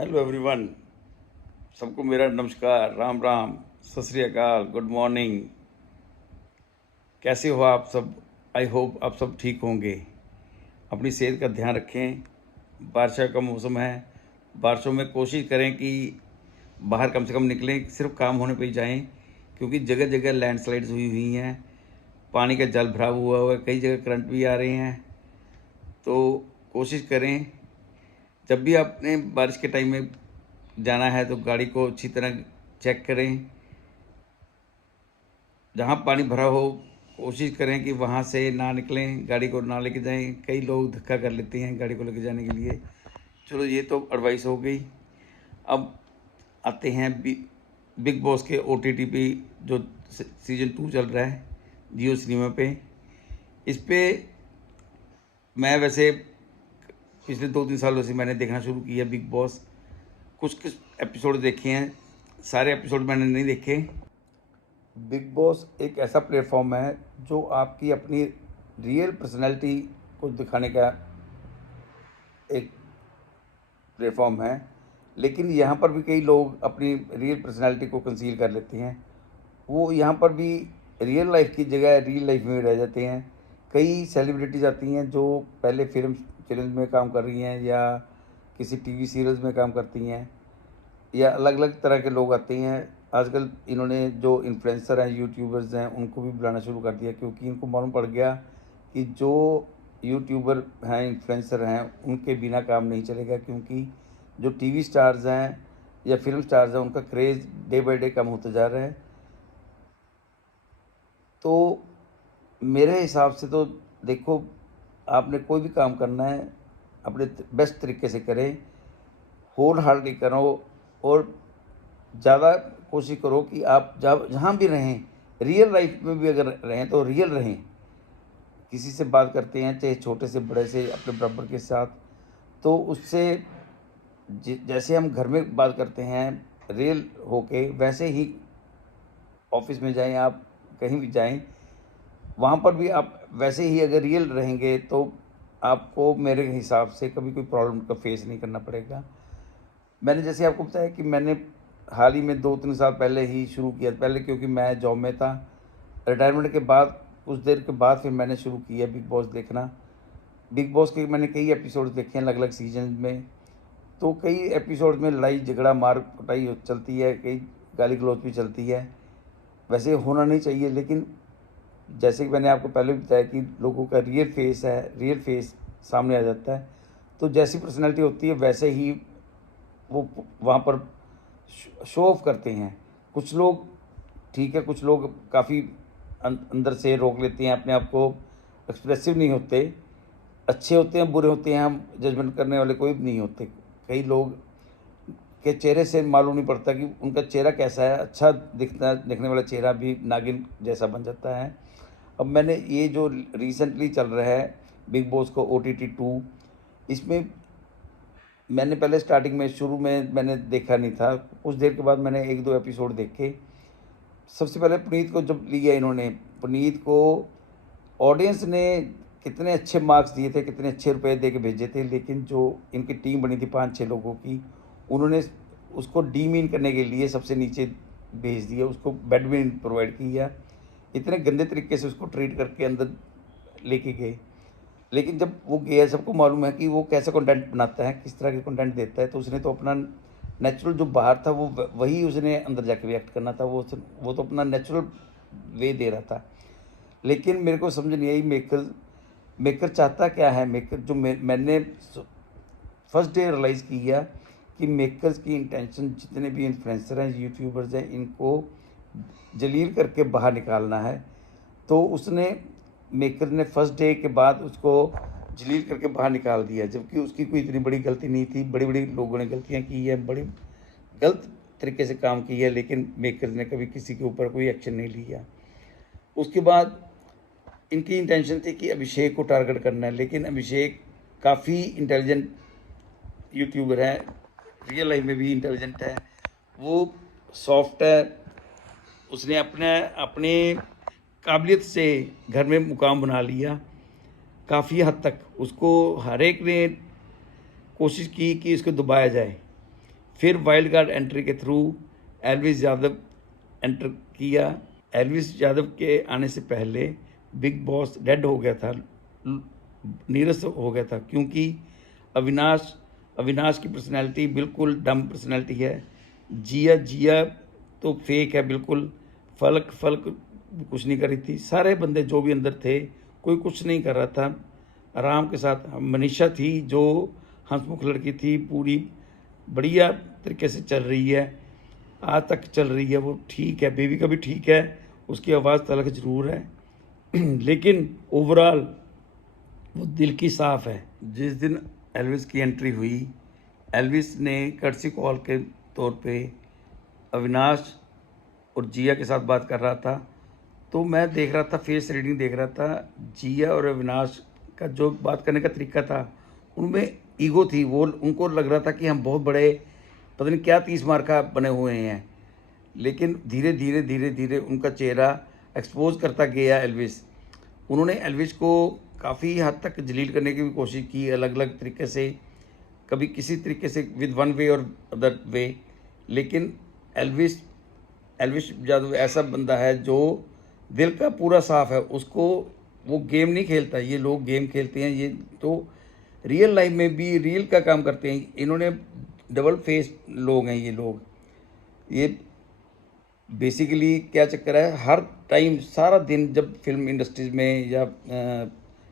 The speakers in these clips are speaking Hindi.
Hello everyone. सबको मेरा नमस्कार, राम राम, सत श्री अकाल, गुड मॉर्निंग। कैसे हो आप सब? आई होप आप सब ठीक होंगे। अपनी सेहत का ध्यान रखें। बारिश का मौसम है। बारिशों में कोशिश करें कि बाहर कम से कम निकलें, सिर्फ काम होने पे ही जाएं, क्योंकि जगह जगह लैंडस्लाइड्स हुई हुई हैं, पानी का जल भरा हुआ है, कई जगह करंट भी आ रहे हैं। तो कोशिश करें, जब भी आपने बारिश के टाइम में जाना है तो गाड़ी को अच्छी तरह चेक करें। जहाँ पानी भरा हो कोशिश करें कि वहाँ से ना निकलें, गाड़ी को ना लेके जाएं। कई लोग धक्का कर लेते हैं गाड़ी को लेके जाने के लिए। चलो, ये तो एडवाइस हो गई। अब आते हैं बिग बॉस के OTT पे, जो सीज़न 2 चल रहा है जियो सिनेमा पे। इस पे मैं वैसे पिछले 2-3 सालों से मैंने देखना शुरू किया बिग बॉस। कुछ कुछ एपिसोड देखे हैं, सारे एपिसोड मैंने नहीं देखे। बिग बॉस एक ऐसा प्लेटफॉर्म है जो आपकी अपनी रियल पर्सनैलिटी को दिखाने का एक प्लेटफॉर्म है, लेकिन यहाँ पर भी कई लोग अपनी रियल पर्सनैलिटी को कंसील कर लेते हैं। वो यहाँ पर भी रियल लाइफ की जगह रियल लाइफ में रह जाते हैं। कई सेलिब्रिटीज़ आती हैं जो पहले फिल्म में काम कर रही हैं या किसी टीवी सीरियल्स में काम करती हैं, या अलग अलग तरह के लोग आते हैं। आजकल इन्होंने जो इन्फ्लुएंसर हैं, यूट्यूबर्स हैं, उनको भी बुलाना शुरू कर दिया, क्योंकि इनको मालूम पड़ गया कि जो यूट्यूबर हैं, इन्फ्लुएंसर हैं, उनके बिना काम नहीं चलेगा। क्योंकि जो टीवी स्टार्स हैं या फिल्म स्टार्स हैं, उनका क्रेज़ डे बाय डे कम होता जा रहा है। तो मेरे हिसाब से तो देखो, आपने कोई भी काम करना है अपने बेस्ट तरीके से करें, होल हार्टली करो, और ज़्यादा कोशिश करो कि आप जब जहाँ भी रहें, रियल लाइफ में भी अगर रहें तो रियल रहें। किसी से बात करते हैं, चाहे छोटे से बड़े से, अपने बराबर के साथ, तो उससे जैसे हम घर में बात करते हैं रियल होके, वैसे ही ऑफिस में जाएं, आप कहीं भी जाएं, वहाँ पर भी आप वैसे ही अगर रियल रहेंगे तो आपको मेरे हिसाब से कभी कोई प्रॉब्लम का फेस नहीं करना पड़ेगा। मैंने जैसे आपको बताया कि मैंने हाल ही में 2-3 साल पहले ही शुरू किया। पहले क्योंकि मैं जॉब में था, रिटायरमेंट के बाद कुछ देर के बाद फिर मैंने शुरू किया बिग बॉस देखना। बिग बॉस के मैंने कई एपिसोड देखे हैं अलग अलग सीजन में। तो कई एपिसोड में लड़ाई झगड़ा मार कुटाई चलती है, कई गाली गलौज भी चलती है। वैसे होना नहीं चाहिए, लेकिन जैसे कि मैंने आपको पहले भी बताया कि लोगों का रियल फेस सामने आ जाता है। तो जैसी पर्सनैलिटी होती है वैसे ही वो वहाँ पर शो ऑफ करते हैं। कुछ लोग ठीक है, कुछ लोग काफ़ी अंदर से रोक लेते हैं अपने आप को, एक्सप्रेसिव नहीं होते, अच्छे होते हैं, बुरे होते हैं, हम जजमेंट करने वाले कोई भी नहीं होते। कई लोग के चेहरे से मालूम नहीं पड़ता कि उनका चेहरा कैसा है। अच्छा दिखने वाला चेहरा भी नागिन जैसा बन जाता है। अब मैंने ये जो रिसेंटली चल रहा है बिग बॉस को OTT 2, इसमें मैंने पहले स्टार्टिंग में शुरू में मैंने देखा नहीं था। कुछ देर के बाद मैंने 1-2 एपिसोड देखे। सबसे पहले पुनीत को जब लिया इन्होंने, पुनीत को ऑडियंस ने कितने अच्छे मार्क्स दिए थे, कितने अच्छे रुपए दे के भेजे थे, लेकिन जो इनकी टीम बनी थी 5-6 लोगों की, उन्होंने उसको डीमीन करने के लिए सबसे नीचे भेज दिया, उसको बेड भी नहीं प्रोवाइड किया। इतने गंदे तरीके से उसको ट्रीट करके अंदर लेके गए। लेकिन जब वो गया, सबको मालूम है कि वो कैसा कंटेंट बनाता है, किस तरह के कंटेंट देता है, तो उसने तो अपना नेचुरल जो बाहर था वो वही उसने अंदर जाके रिएक्ट करना था। वो तो अपना नेचुरल वे दे रहा था। लेकिन मेरे को समझ नहीं आई मेकर चाहता क्या है। मेकर जो मैंने फर्स्ट डे रियलाइज़ किया कि मेकर्स की इंटेंशन, जितने भी इन्फ्लुएंसर हैं, यूट्यूबर्स हैं, इनको जलील करके बाहर निकालना है। तो उसने मेकर ने फर्स्ट डे के बाद उसको जलील करके बाहर निकाल दिया, जबकि उसकी कोई इतनी बड़ी गलती नहीं थी। बड़ी बड़ी लोगों ने गलतियां की है, बड़ी गलत तरीके से काम किया है, लेकिन मेकर ने कभी किसी के ऊपर कोई एक्शन नहीं लिया। उसके बाद इनकी इंटेंशन थी कि अभिषेक को टारगेट करना है, लेकिन अभिषेक काफ़ी इंटेलिजेंट यूट्यूबर है, रियल लाइफ में भी इंटेलिजेंट है, वो सॉफ्ट है। उसने अपने अपने काबिलियत से घर में मुकाम बना लिया काफ़ी हद तक। उसको हर एक ने कोशिश की कि इसको दबाया जाए, फिर वाइल्ड कार्ड एंट्री के थ्रू एल्विस यादव एंटर किया। एल्विस यादव के आने से पहले बिग बॉस डेड हो गया था, नीरस हो गया था, क्योंकि अविनाश की पर्सनैलिटी बिल्कुल डम पर्सनैलिटी है। जिया तो फेक है बिल्कुल। फलक कुछ नहीं कर रही थी। सारे बंदे जो भी अंदर थे, कोई कुछ नहीं कर रहा था आराम के साथ। मनीषा थी जो हंसमुख लड़की थी, पूरी बढ़िया तरीके से चल रही है, आज तक चल रही है, वो ठीक है। बेबी का भी ठीक है, उसकी आवाज़ तलक ज़रूर है लेकिन ओवरऑल वो दिल की साफ़ है। जिस दिन एल्विस की एंट्री हुई, एल्विस ने कर्सी कॉल के तौर पे अविनाश और जिया के साथ बात कर रहा था, तो मैं देख रहा था, फेस रीडिंग देख रहा था। जिया और अविनाश का जो बात करने का तरीका था, उनमें ईगो थी। वो उनको लग रहा था कि हम बहुत बड़े पता नहीं क्या 30 मार का बने हुए हैं। लेकिन धीरे धीरे उनका चेहरा एक्सपोज करता गया एल्विस। उन्होंने एल्विस को काफ़ी हद तक जलील करने की भी कोशिश की, अलग अलग तरीके से, कभी किसी तरीके से विद वन वे और अदर वे। लेकिन एल्विस यादव ऐसा बंदा है जो दिल का पूरा साफ है। उसको वो गेम नहीं खेलता, ये लोग गेम खेलते हैं। ये तो रियल लाइफ में भी रियल का काम करते हैं। इन्होंने डबल फेस लोग हैं ये लोग। ये बेसिकली क्या चक्कर है, हर टाइम सारा दिन जब फिल्म इंडस्ट्रीज में या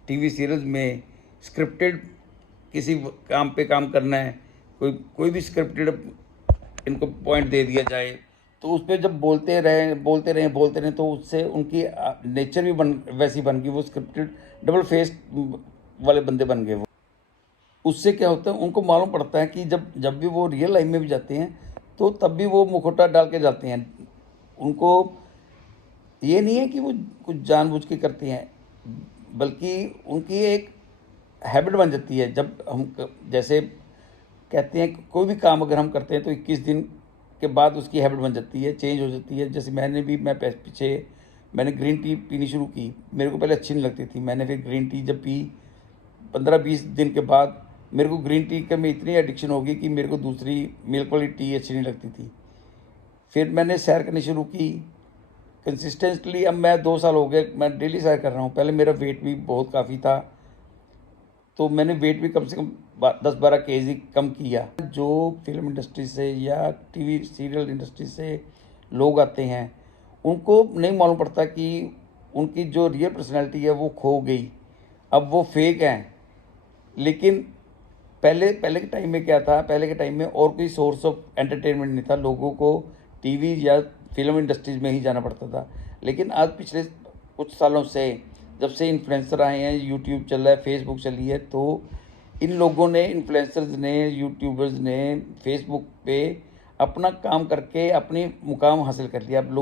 टीवी सीरियल्स में स्क्रिप्टेड किसी काम पे काम करना है, कोई भी स्क्रिप्टेड इनको पॉइंट दे दिया जाए, तो उस पर जब बोलते रहें तो उससे उनकी नेचर भी वैसी बन गई। वो स्क्रिप्टेड डबल फेस वाले बंदे बन गए। वो उससे क्या होता है, उनको मालूम पड़ता है कि जब भी वो रियल लाइफ में भी जाते हैं तो तब भी वो मुखौटा डाल के जाते हैं। उनको ये नहीं है कि वो कुछ जानबूझ के करते हैं, बल्कि उनकी एक हैबिट बन जाती है। जब हम जैसे कहते हैं कोई भी काम अगर हम करते हैं तो 21 दिन के बाद उसकी हैबिट बन जाती है, चेंज हो जाती है। जैसे मैंने ग्रीन टी पीनी शुरू की। मेरे को पहले अच्छी नहीं लगती थी। मैंने फिर ग्रीन टी जब पी 15-20 दिन के बाद मेरे को ग्रीन टी का में इतनी एडिक्शन हो गई कि मेरे को दूसरी मिल्क वाली टी अच्छी नहीं लगती थी। फिर मैंने सैर करनी शुरू की कंसिस्टेंटली। अब मैं 2 साल हो गए मैं डेली सैर कर रहा हूँ। पहले मेरा वेट भी बहुत काफ़ी था, तो मैंने वेट भी कम से कम 10-12 केजी कम किया। जो फिल्म इंडस्ट्री से या टीवी सीरियल इंडस्ट्री से लोग आते हैं, उनको नहीं मालूम पड़ता कि उनकी जो रियल पर्सनैलिटी है वो खो गई, अब वो फेक हैं। लेकिन पहले के टाइम में क्या था, पहले के टाइम में और कोई सोर्स ऑफ एंटरटेनमेंट नहीं था। लोगों को टीवी या फिल्म इंडस्ट्रीज में ही जाना पड़ता था। लेकिन आज पिछले कुछ सालों से जब से इन्फ्लुएंसर आए हैं, यूट्यूब चल रहा है, फेसबुक चली है, तो इन लोगों ने, इन्फ्लुएंसर्स ने, यूट्यूबर्स ने फेसबुक पे अपना काम करके अपनी मुकाम हासिल कर लिया। अब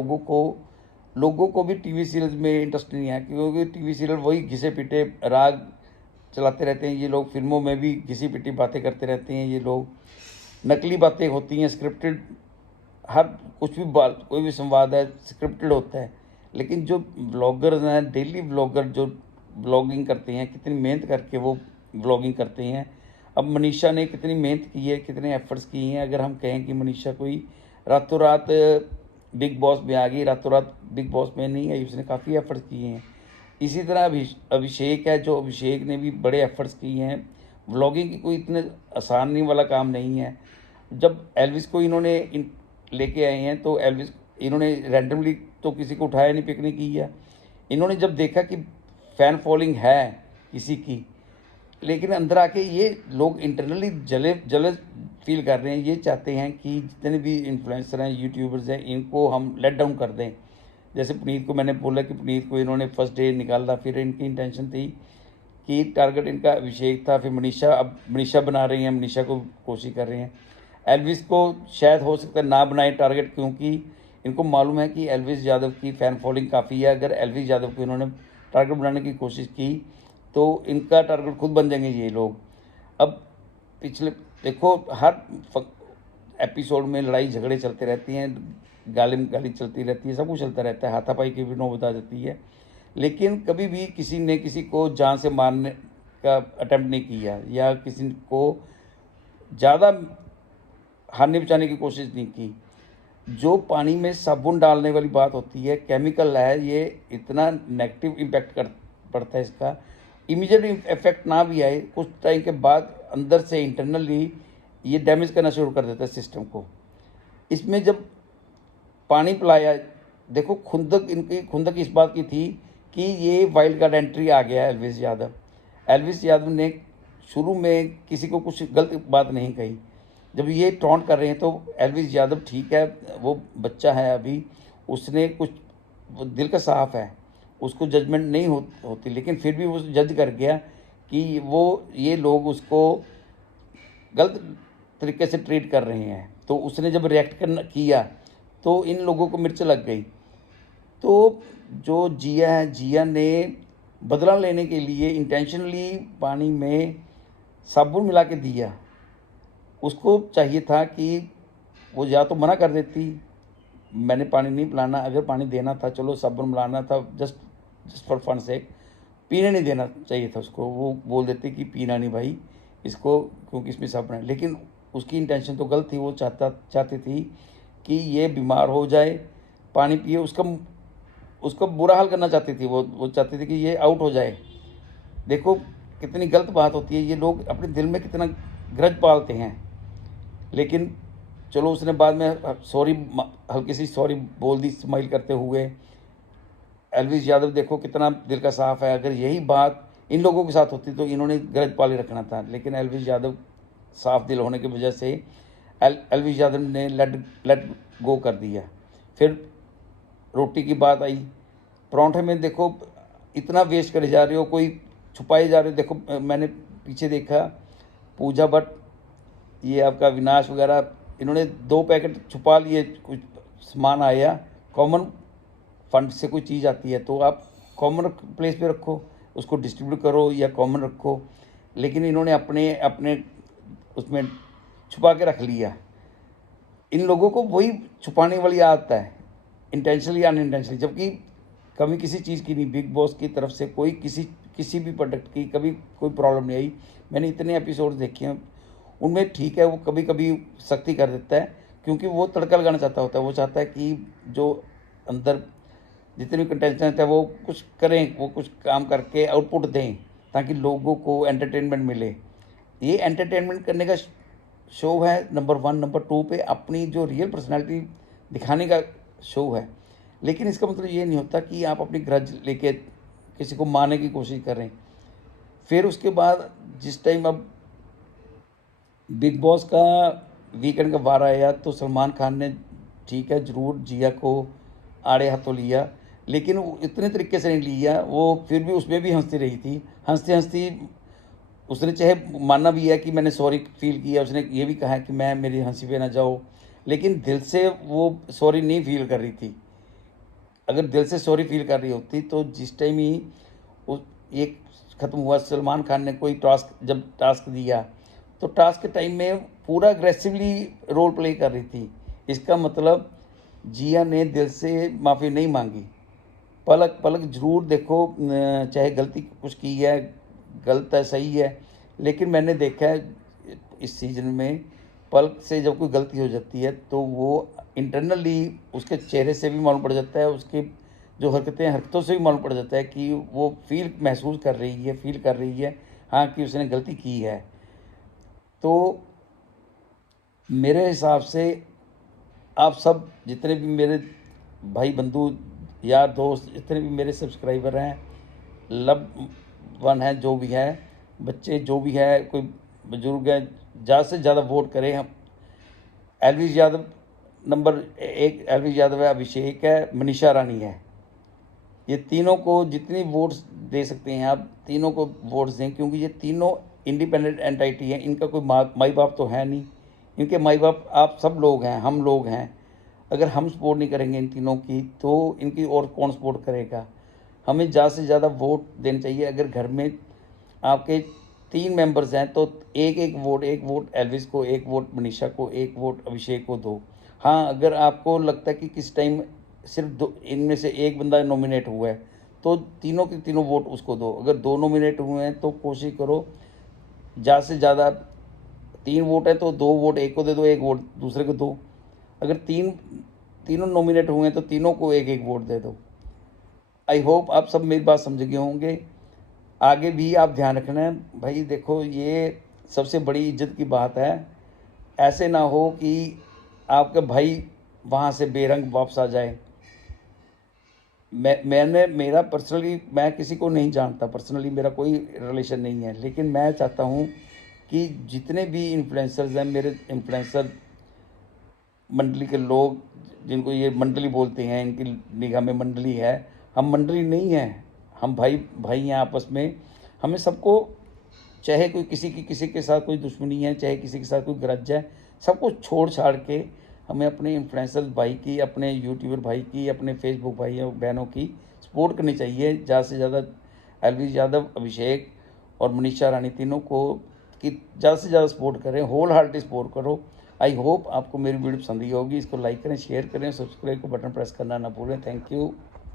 लोगों को भी टीवी सीरियल्स में इंटरेस्ट नहीं है, क्योंकि टीवी सीरियल वही घिसे पिटे राग चलाते रहते हैं। ये लोग फिल्मों में भी घिसी पिटी बातें करते रहते हैं। ये लोग नकली बातें होती हैं, स्क्रिप्टेड, हर कुछ भी बात, कोई भी संवाद है स्क्रिप्टेड होता है। लेकिन जो ब्लॉगर्स हैं, डेली ब्लॉगर जो ब्लॉगिंग करते हैं, कितनी मेहनत करके वो ब्लॉगिंग करते हैं। अब मनीषा ने कितनी मेहनत की है, कितने एफर्ट्स किए हैं। अगर हम कहें कि मनीषा कोई रातों रात बिग बॉस में आ गई, रातों रात बिग बॉस में नहीं आई, उसने काफ़ी एफर्ट्स किए हैं। इसी तरह अभिषेक है, जो अभिषेक ने भी बड़े एफर्ट्स किए हैं। व्लॉगिंग की कोई इतने आसान नहीं वाला काम नहीं है। जब एल्विस को इन्होंने लेके आए हैं तो एल्विस इन्होंने रैंडमली तो किसी को उठाया नहीं, पिक नहीं किया। इन्होंने जब देखा कि फ़ैन फॉलोइंग है किसी की, लेकिन अंदर आके ये लोग इंटरनली जलस फील कर रहे हैं। ये चाहते हैं कि जितने भी इन्फ्लुएंसर हैं, यूट्यूबर्स हैं, इनको हम लेट डाउन कर दें। जैसे पुनीत को मैंने बोला कि पुनीत को इन्होंने फर्स्ट डे निकाला, फिर इनकी इंटेंशन थी कि टारगेट इनका अभिषेक था, फिर मनीषा, अब मनीषा बना रही हैं, मनीषा को कोशिश कर रहे हैं। एल्विस को शायद हो सकता है ना बनाए टारगेट, क्योंकि इनको मालूम है कि एल्विस यादव की फ़ैन फॉलोइंग काफ़ी है। अगर एल्विस यादव को इन्होंने टारगेट बनाने की कोशिश की तो इनका टारगेट खुद बन जाएंगे ये लोग। अब पिछले देखो, हर एपिसोड में लड़ाई झगड़े चलते रहते हैं, गाली चलती रहती है, सब कुछ चलता रहता है, हाथापाई की भी नौबत आ जाती है। लेकिन कभी भी किसी ने किसी को जान से मारने का अटेम्प्ट नहीं किया, या किसी को ज़्यादा हानि पहुँचाने की कोशिश नहीं की। जो पानी में साबुन डालने वाली बात होती है, केमिकल है, ये इतना नेगेटिव इम्पैक्ट कर पड़ता है इसका। इमीडिएट इफेक्ट ना भी आए, कुछ टाइम के बाद अंदर से इंटरनली ये डैमेज करना शुरू कर देता है सिस्टम को। इसमें जब पानी पिलाया, देखो खुंदक, इनकी खुंदक इस बात की थी कि ये वाइल्ड कार्ड एंट्री आ गया है एलविस यादव। एलविस यादव ने शुरू में किसी को कुछ गलत बात नहीं कही। जब ये टॉन्ट कर रहे हैं तो एलविस यादव ठीक है, वो बच्चा है अभी, उसने कुछ, वो दिल का साफ है, उसको जजमेंट नहीं होती, लेकिन फिर भी वो जज कर गया कि वो ये लोग उसको गलत तरीके से ट्रीट कर रहे हैं। तो उसने जब रिएक्ट करना किया तो इन लोगों को मिर्च लग गई। तो जो जिया है, जिया ने बदला लेने के लिए इंटेंशनली पानी में साबुन मिला के दिया। उसको चाहिए था कि वो या तो मना कर देती, मैंने पानी नहीं पिलाना, अगर पानी देना था चलो साबुन मिलाना था, जस्ट फॉर फन से, पीने नहीं देना चाहिए था उसको। वो बोल देती कि पीना नहीं भाई इसको, क्योंकि इसमें साबुन है। लेकिन उसकी इंटेंशन तो गलत थी, वो चाहती थी कि ये बीमार हो जाए, पानी पिए, उसका बुरा हाल करना चाहती थी। वो चाहती थी कि ये आउट हो जाए। देखो कितनी गलत बात होती है, ये लोग अपने दिल में कितना ग्रज पालते हैं। लेकिन चलो उसने बाद में सॉरी, हल्की सी सॉरी बोल दी स्माइल करते हुए। एलविस यादव देखो कितना दिल का साफ है, अगर यही बात इन लोगों के साथ होती तो इन्होंने ग्रज पाले रखना था। लेकिन एलविस यादव साफ दिल होने की वजह से एलविस यादव ने लेट गो कर दिया। फिर रोटी की बात आई, परांठे में देखो इतना वेस्ट करे जा रहे हो, कोई छुपाए जा रहे हो। देखो मैंने पीछे देखा, पूजा भट्ट, ये आपका विनाश वगैरह, इन्होंने 2 पैकेट छुपा लिए। कुछ सामान आया, कॉमन फंड से कोई चीज़ आती है तो आप कॉमन प्लेस पे रखो, उसको डिस्ट्रीब्यूट करो या कॉमन रखो। लेकिन इन्होंने अपने अपने उसमें छुपा के रख लिया। इन लोगों को वही छुपाने वाली आदत है, इंटेंशनली या अनइंटेंशनली। जबकि कभी किसी चीज़ की नहीं, बिग बॉस की तरफ से कोई किसी भी प्रोडक्ट की कभी कोई प्रॉब्लम नहीं आई। मैंने इतने एपिसोड देखे हैं, उनमें ठीक है वो कभी कभी सख्ती कर देता है, क्योंकि वो तड़का लगाना चाहता होता है। वो चाहता है कि जो अंदर जितने भी कंटेस्टेंट है वो कुछ करें, वो कुछ काम करके आउटपुट दें, ताकि लोगों को एंटरटेनमेंट मिले। ये एंटरटेनमेंट करने का शो है नंबर 1। नंबर 2 पे अपनी जो रियल पर्सनालिटी दिखाने का शो है। लेकिन इसका मतलब ये नहीं होता कि आप अपनी ग्रज लेके किसी को मारने की कोशिश करें। फिर उसके बाद जिस टाइम अब बिग बॉस का वीकेंड का वार आया तो सलमान खान ने ठीक है ज़रूर जिया को आड़े हाथों लिया, लेकिन वो इतने तरीके से नहीं लिया। वो फिर भी उसमें भी हंसती रही थी, हंसती हंसती उसने चाहे मानना भी है कि मैंने सॉरी फील किया, उसने ये भी कहा कि मैं मेरी हंसी पे ना जाओ, लेकिन दिल से वो सॉरी नहीं फील कर रही थी। अगर दिल से सॉरी फील कर रही होती तो जिस टाइम ही उस ये ख़त्म हुआ, सलमान खान ने कोई जब टास्क दिया तो टास्क के टाइम में पूरा अग्रेसिवली रोल प्ले कर रही थी। इसका मतलब जिया ने दिल से माफ़ी नहीं मांगी। पलक पलक ज़रूर देखो, चाहे गलती कुछ की है, गलत है सही है, लेकिन मैंने देखा है इस सीज़न में पलक से जब कोई गलती हो जाती है तो वो इंटरनली उसके चेहरे से भी मालूम पड़ जाता है, उसकी जो हरकतों से भी मालूम पड़ जाता है कि वो महसूस कर रही है हाँ कि उसने गलती की है। तो मेरे हिसाब से आप सब जितने भी मेरे भाई बंधु यार दोस्त, जितने भी मेरे सब्सक्राइबर हैं, लव वन है, जो भी है, बच्चे जो भी है, कोई बुजुर्ग है, ज़्यादा से ज़्यादा वोट करें। हम Elvis Yadav number 1 Elvis Yadav है, अभिषेक है, मनीषा रानी है। ये तीनों को जितनी वोट्स दे सकते हैं आप तीनों को वोट्स दें, क्योंकि ये तीनों इंडिपेंडेंट एंटिटी हैं। इनका कोई माई बाप तो है नहीं, इनके माई बाप आप सब लोग हैं, हम लोग हैं। अगर हम सपोर्ट नहीं करेंगे इन तीनों की तो इनकी और कौन सपोर्ट करेगा। हमें ज़्यादा से ज़्यादा वोट देने चाहिए। अगर घर में आपके 3 मेंबर्स हैं तो एक वोट एल्विस को, 1 वोट मनीषा को, 1 वोट अभिषेक को दो। हाँ, अगर आपको लगता है कि किस टाइम सिर्फ दो इनमें से एक बंदा नॉमिनेट हुआ है तो तीनों के तीनों वोट उसको दो। अगर 2 नॉमिनेट हुए हैं तो कोशिश करो ज़्यादा से ज़्यादा 3 वोट है तो 2 वोट एक को दे दो, 1 वोट दूसरे को दो। अगर तीनों नॉमिनेट हुए तो तीनों को 1-1 वोट दे दो। आई होप आप सब मेरी बात समझ गए होंगे। आगे भी आप ध्यान रखना है भाई, देखो ये सबसे बड़ी इज्जत की बात है। ऐसे ना हो कि आपके भाई वहाँ से बेरंग वापस आ जाए। मेरा पर्सनली, मैं किसी को नहीं जानता पर्सनली, मेरा कोई रिलेशन नहीं है, लेकिन मैं चाहता हूँ कि जितने भी इन्फ्लुएंसर्स हैं, मेरे इन्फ्लुएंसर मंडली के लोग, जिनको ये मंडली बोलते हैं, इनकी निगाह में मंडली है, हम मंडली नहीं हैं, हम भाई भाई हैं आपस में। हमें सबको, चाहे कोई किसी के साथ कोई दुश्मनी है, चाहे किसी के साथ कोई ग्रज है, सबको छोड़ छाड़ के हमें अपने इन्फ्लुएंसर भाई की, अपने यूट्यूबर भाई की, अपने फेसबुक भाई बहनों की सपोर्ट करनी चाहिए ज़्यादा से ज़्यादा। एलवी यादव, अभिषेक और मनीषा रानी तीनों को कि ज़्यादा से ज़्यादा सपोर्ट करें, होल हार्टेड सपोर्ट करो। आई होप आपको मेरी वीडियो पसंद आई होगी। इसको लाइक करें, शेयर करें, सब्सक्राइब को बटन प्रेस करना ना भूलें। Thank you.